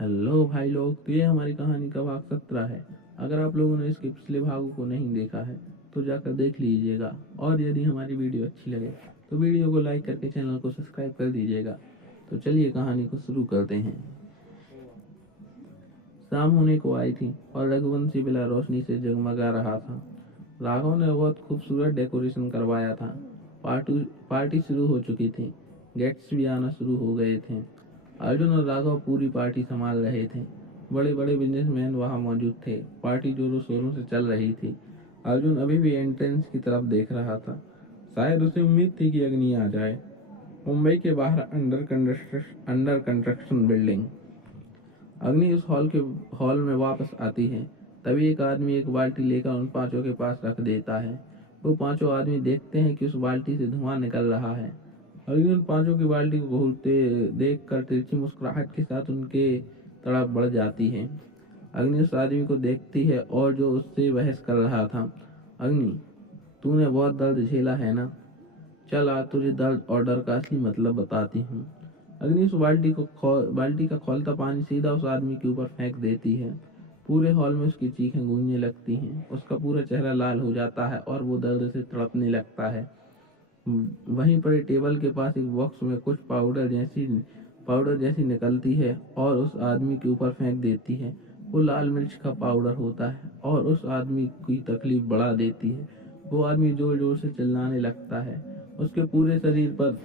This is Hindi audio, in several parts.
हेलो भाई लोग, तो ये हमारी कहानी का भाग 17 है। अगर आप लोगों ने इसके पिछले भागों को नहीं देखा है तो जाकर देख लीजिएगा, और यदि हमारी वीडियो अच्छी लगे तो वीडियो को लाइक करके चैनल को सब्सक्राइब कर दीजिएगा। तो चलिए कहानी को शुरू करते हैं। शाम होने को आई थी और रघुवंशी बिला रोशनी से जगमगा रहा था। राघव ने बहुत खूबसूरत डेकोरेशन करवाया था। पार्टी शुरू हो चुकी थी। गेस्ट्स भी आना शुरू हो गए थे। अर्जुन और राघव पूरी पार्टी संभाल रहे थे। बड़े बड़े बिजनेसमैन वहां मौजूद थे। पार्टी जोरों शोरों से चल रही थी। अर्जुन अभी भी एंट्रेंस की तरफ देख रहा था। शायद उसे उम्मीद थी कि अग्नि आ जाए। मुंबई के बाहर अंडर कंस्ट्रक्शन बिल्डिंग। अग्नि उस हॉल में वापस आती है। तभी एक आदमी एक बाल्टी लेकर उन पांचों के पास रख देता है। वो पांचों आदमी देखते हैं कि उस बाल्टी से धुआं निकल रहा है। अग्नि उन पांचों की बाल्टी को घूरते देख कर तिरछी मुस्कुराहट के साथ उनके तरफ बढ़ जाती है। अग्नि उस आदमी को देखती है और जो उससे बहस कर रहा था। अग्नि, तूने बहुत दर्द झेला है ना? चल आज तुझे दर्द और डर का असली मतलब बताती हूँ। अग्नि उस बाल्टी का खौलता पानी सीधा उस आदमी के ऊपर फेंक देती है। पूरे हॉल में उसकी चीखें गूंजने लगती हैं। उसका पूरा चेहरा लाल हो जाता है और वो दर्द से तड़पने लगता है। वहीं पर टेबल के पास एक बॉक्स में कुछ पाउडर जैसी निकलती है और उस आदमी के ऊपर फेंक देती है। वो लाल मिर्च का पाउडर होता है और उस आदमी की तकलीफ बढ़ा देती है। वो आदमी जोर जोर से चिल्लाने लगता है। उसके पूरे शरीर पर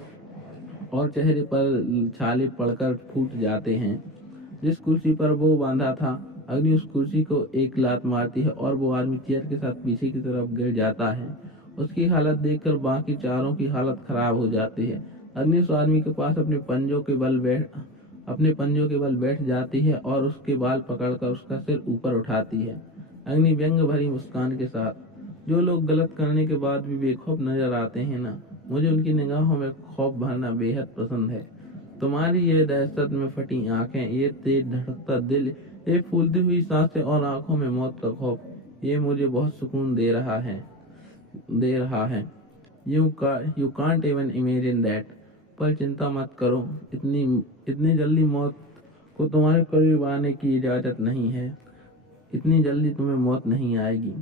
और चेहरे पर छाले पड़कर फूट जाते हैं। जिस कुर्सी पर वो बांधा था, अग्नि उस कुर्सी को एक लात मारती है और वो आदमी चेयर के साथ पीछे की तरफ गिर जाता है। उसकी हालत देखकर बाकी चारों की हालत खराब हो जाती है। अग्नि उस आदमी के पास अपने पंजों के बल बैठ जाती है और उसके बाल पकड़कर उसका सिर ऊपर उठाती है। अग्नि व्यंग भरी मुस्कान के साथ, जो लोग गलत करने के बाद भी बेखौफ नजर आते हैं ना, मुझे उनकी निगाहों में खौफ भरना बेहद पसंद है। तुम्हारी ये दहशत में फटी आंखें, ये तेज धड़कता दिल, ये फूलती हुई सांसें और आंखों में मौत का खौफ, ये मुझे बहुत सुकून दे रहा है। You can't even imagine that. पर चिंता मत करो, इतनी इतनी जल्दी मौत को तुम्हारे करीब आने की इजाजत नहीं है। इतनी जल्दी तुम्हें मौत नहीं आएगी।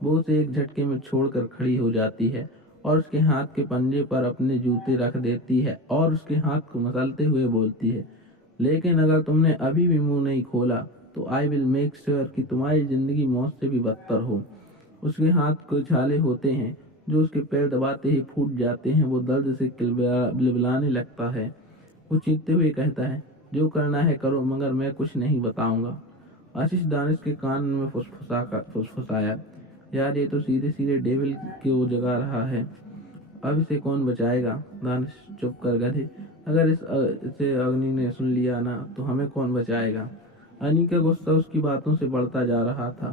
वो उसे एक झटके में छोड़कर खड़ी हो जाती है और उसके हाथ के पंजे पर अपने जूते रख देती है और उसके हाथ को मसलते हुए बोलती है, लेकिन अगर तुमने अभी भी मुंह नहीं खोला तो आई विल मेक श्योर कि तुम्हारी जिंदगी मौत से भी बदतर हो। उसके हाथ को छाले होते हैं जो उसके पैर दबाते ही फूट जाते हैं। वो दर्द से बिलबिलाने लगता है। वो चीखते हुए कहता है, जो करना है करो, मगर मैं कुछ नहीं बताऊंगा। आशीष दानिश के कान में फुसफुसाया, यार ये तो सीधे सीधे डेविल को जगा रहा है। अब इसे कौन बचाएगा? दानिश, चुप कर गधे। अगर इसे अग्नि ने सुन लिया ना तो हमें कौन बचाएगा? अग्नि का गुस्सा उसकी बातों से बढ़ता जा रहा था।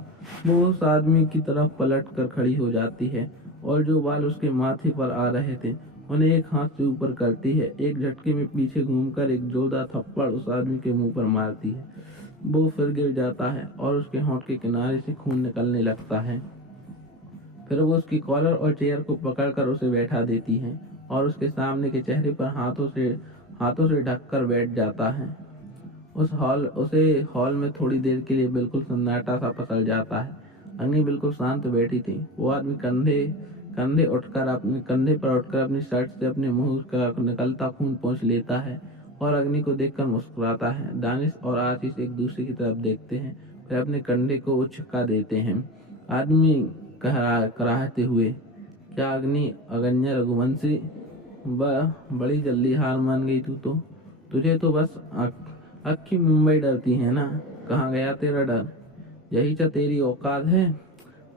वो उस आदमी की तरफ पलट कर खड़ी हो जाती है और जो बाल उसके माथे पर आ रहे थे उन्हें एक हाथ से ऊपर करती है। एक झटके में पीछे घूमकर एक जोरदार थप्पड़ उस आदमी के मुंह पर मारती है। वो फिर गिर जाता है और उसके होंठ के किनारे से खून निकलने लगता है। फिर वो उसकी कॉलर और चेयर को पकड़कर उसे बैठा देती है और उसके सामने के चेहरे पर हाथों से ढककर बैठ जाता है। उसे हॉल में थोड़ी देर के लिए बिल्कुल सन्नाटा सा पसर जाता है। अग्नि बिल्कुल शांत बैठी थी। वो आदमी कंधे पर उठकर अपनी शर्ट से अपने मुंह का निकलता खून पोंछ लेता है और अग्नि को देखकर मुस्कुराता है। दानिश और आशीष एक दूसरे की तरफ देखते हैं, फिर अपने कंधे को उचका देते हैं। आदमी कराहते हुए, क्या अग्नि अगन्य रघुवंशी, बड़ी जल्दी हार मान गई तू तो। तुझे तो बस अक्खी मुंबई डरती है ना? कहाँ गया तेरा डर? यही तो तेरी औकात है।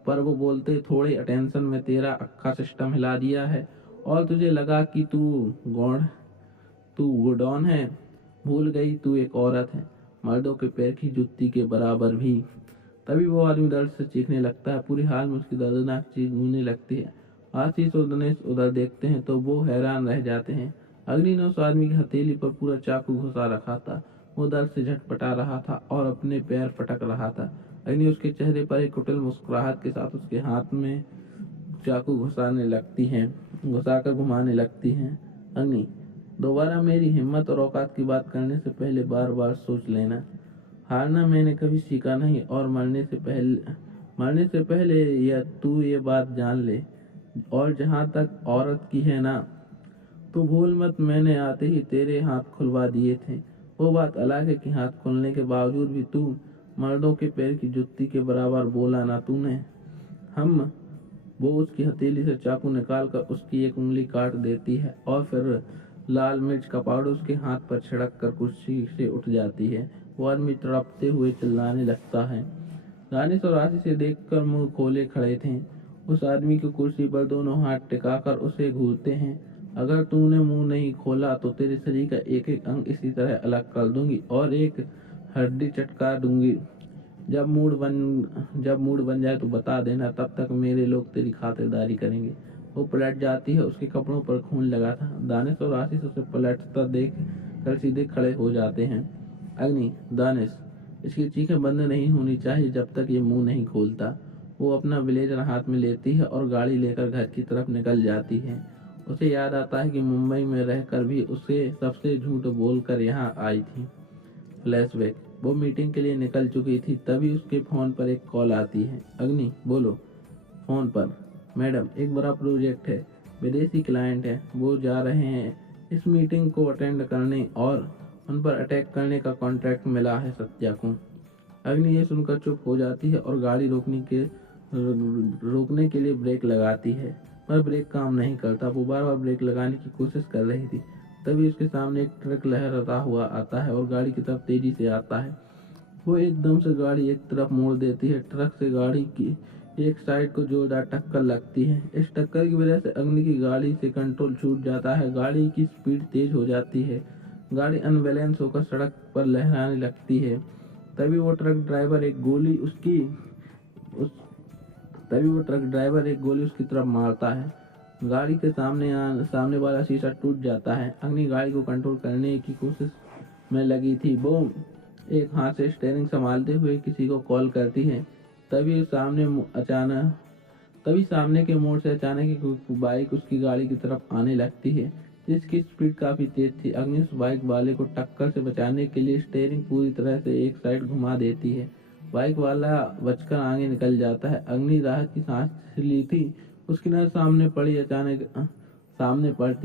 पर वो बोलते थोड़े अटेंशन में तेरा अक्खा सिस्टम हिला दिया है और तुझे लगा कि तू गुडॉन है। भूल गई तू एक औरत है, मर्दों के पैर की जुत्ती के बराबर भी। तभी वो आदमी दर्द से चीखने लगता है। पूरी हाल में उसकी दर्दनाक चीख गूंजने लगती है। आशीष और दिनेश उधर देखते हैं तो वो हैरान रह जाते हैं। अग्नि ने उस आदमी की हथेली पर पूरा चाकू घुसा रखा था। वो दर्द से झटपटा रहा था और अपने पैर फटक रहा था। अग्नि उसके चेहरे पर एक कुटिल मुस्कुराहट के साथ उसके हाथ में चाकू घुसाकर घुमाने लगती है। अग्नि, दोबारा मेरी हिम्मत और औकात की बात करने से पहले बार बार सोच लेना। हारना मैंने कभी सीखा नहीं, और मरने से पहले तू ये बात जान ले। और जहाँ तक औरत की है ना, तो भूल मत, मैंने आते ही तेरे हाथ खुलवा दिए थे। वो बात अलग है कि हाथ खुलने के बावजूद भी तू मर्दों के पैर की जुत्ती के बराबर बोला ना तूने। हम वो उसकी हथेली से चाकू निकाल कर उसकी एक उंगली काट देती है, और फिर लाल मिर्च का पाउडर उसके हाथ पर छिड़क कर कुर्सी से उठ जाती है। वो आदमी तड़पते हुए चिल्लाने लगता है। दानिश और आशीष से देखकर मुंह खोले खड़े थे। उस आदमी की कुर्सी पर दोनों हाथ टिकाकर उसे घूरते हैं। अगर तूने मुंह नहीं खोला तो तेरे शरीर का एक एक अंग इसी तरह अलग कर दूंगी और एक हड्डी चटका दूंगी। जब मूड बन जाए तो बता देना, तब तक मेरे लोग तेरी खातिरदारी करेंगे। वो पलट जाती है, उसके कपड़ों पर खून लगा था। दानिश और आशीष उसे पलटता देख कर सीधे खड़े हो जाते हैं। अग्नि, दानिश, इसकी चीखें बंद नहीं होनी चाहिए जब तक ये मुंह नहीं खोलता। वो अपना ब्लेजर हाथ में लेती है और गाड़ी लेकर घर की तरफ निकल जाती है। उसे याद आता है कि मुंबई में रहकर भी उसे सबसे झूठ बोलकर यहाँ आई थी। फ्लैशबैक। वो मीटिंग के लिए निकल चुकी थी, तभी उसके फोन पर एक कॉल आती है। अग्नि, बोलो। फोन पर, मैडम, एक बड़ा प्रोजेक्ट है, विदेशी क्लाइंट है, वो जा रहे हैं इस मीटिंग को अटेंड करने और उन पर अटैक करने का कॉन्ट्रैक्ट मिला है सत्या को। अग्नि ये सुनकर चुप हो जाती है और गाड़ी रोकने के लिए ब्रेक लगाती है, पर ब्रेक काम नहीं करता। वो बार बार ब्रेक लगाने की कोशिश कर रही थी, तभी उसके सामने एक ट्रक लहराता हुआ आता है और गाड़ी की तरफ तेजी से आता है। वो एकदम से गाड़ी एक तरफ मोड़ देती है। ट्रक से गाड़ी की एक साइड को जोरदार टक्कर लगती है। इस टक्कर की वजह से अग्नि की गाड़ी से कंट्रोल छूट जाता है। गाड़ी की स्पीड तेज हो जाती है। गाड़ी अनबैलेंस होकर सड़क पर लहराने लगती है। तभी वो ट्रक ड्राइवर एक गोली उसकी तरफ मारता है। गाड़ी के सामने वाला शीशा टूट जाता है। अग्नि गाड़ी को कंट्रोल करने की कोशिश में लगी थी। वो एक हाथ से स्टीयरिंग संभालते हुए किसी को कॉल करती है। तभी सामने के मोड़ से अचानक एक बाइक उसकी गाड़ी की तरफ आने लगती है, जिसकी स्पीड काफी तेज थी। अग्नि उस बाइक वाले को टक्कर से बचाने के लिए स्टीयरिंग पूरी तरह से एक साइड घुमा देती है। बाइक वाला बचकर आगे निकल जाता है। अग्नि राहत की सांस ली थी, उसकी नजर सामने पड़ती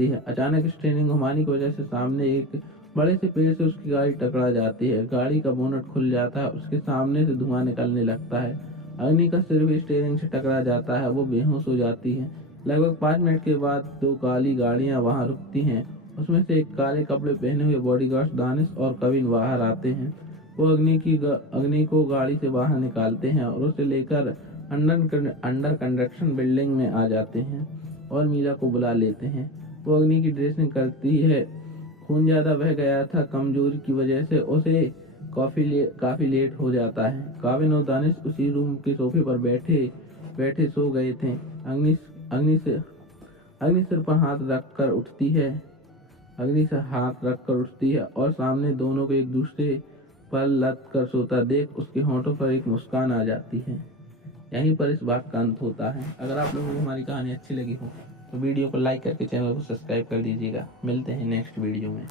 है। अचानक स्टीयरिंग घुमाने की वजह से सामने एक बड़े से पेड़ से उसकी गाड़ी टकरा जाती है। गाड़ी का बोनट खुल जाता है, उसके सामने से धुआं निकलने लगता है। अग्नि का सिर भी स्टीयरिंग से टकरा जाता है। वो बेहोश हो जाती है। लगभग 5 मिनट के बाद 2 काली गाड़ियां वहां रुकती हैं। उसमें से एक काले कपड़े पहने हुए बॉडीगार्ड दानिश और कविन बाहर आते हैं। वो अग्नि को गाड़ी से बाहर निकालते हैं और उसे लेकर अंडर कंस्ट्रक्शन बिल्डिंग में आ जाते हैं और मीरा को बुला लेते हैं। वो अग्नि की ड्रेसिंग करती है। खून ज्यादा बह गया था, कमजोरी की वजह से उसे काफी लेट हो जाता है। काविन और दानिश उसी रूम के सोफे पर बैठे सो गए थे। अग्नि सिर पर हाथ रख कर उठती है और सामने दोनों को एक दूसरे पर लत कर सोता देख उसके होंठों पर एक मुस्कान आ जाती है। यहीं पर इस बात का अंत होता है। अगर आप लोगों को हमारी कहानी अच्छी लगी हो तो वीडियो को लाइक करके चैनल को सब्सक्राइब कर दीजिएगा। मिलते हैं नेक्स्ट वीडियो में।